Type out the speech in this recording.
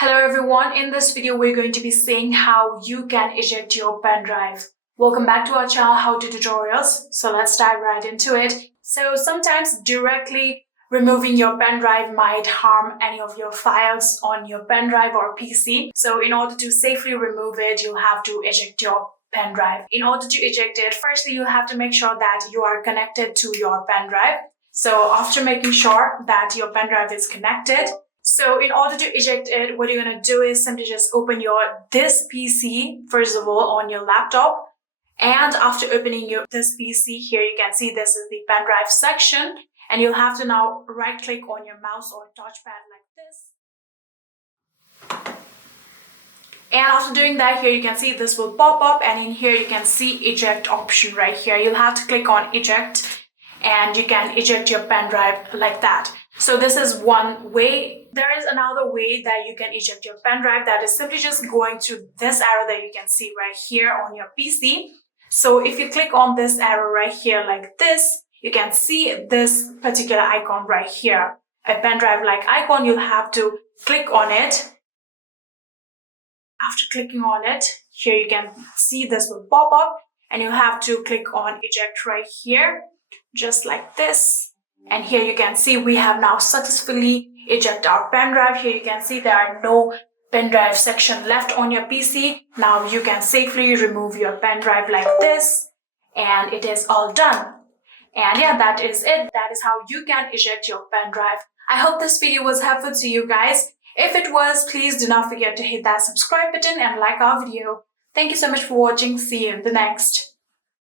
Hello everyone, in this video we're going to be seeing how you can eject your pen drive. Welcome back to our channel How To Tutorials. So let's dive right into it. So sometimes directly removing your pen drive might harm any of your files on your pen drive or PC. So in order to safely remove it, you'll have to eject your pen drive. In order to eject it, firstly you have to make sure that you are connected to your pen drive. So after making sure that your pen drive is connected, so in order to eject it, what you're going to do is simply just open this PC, first of all, on your laptop. And after opening this PC, here you can see this is the pen drive section. And you'll have to now right click on your mouse or touchpad like this. And after doing that, here you can see this will pop up, and in here you can see eject option right here. You'll have to click on eject and you can eject your pen drive like that. So this is one way. There is another way that you can eject your pen drive, that is simply just going to this arrow that you can see right here on your PC. So if you click on this arrow right here like this, you can see this particular icon right here. A pen drive like icon, you'll have to click on it. After clicking on it, here you can see this will pop up and you'll have to click on eject right here, just like this. And here you can see we have now successfully ejected our pen drive. Here you can see there are no pen drive section left on your PC. Now you can safely remove your pen drive like this, and it is all done. And yeah, that is it. That is how you can eject your pen drive. I hope this video was helpful to you guys. If it was, please do not forget to hit that subscribe button and like our video. Thank you so much for watching. See you in the next.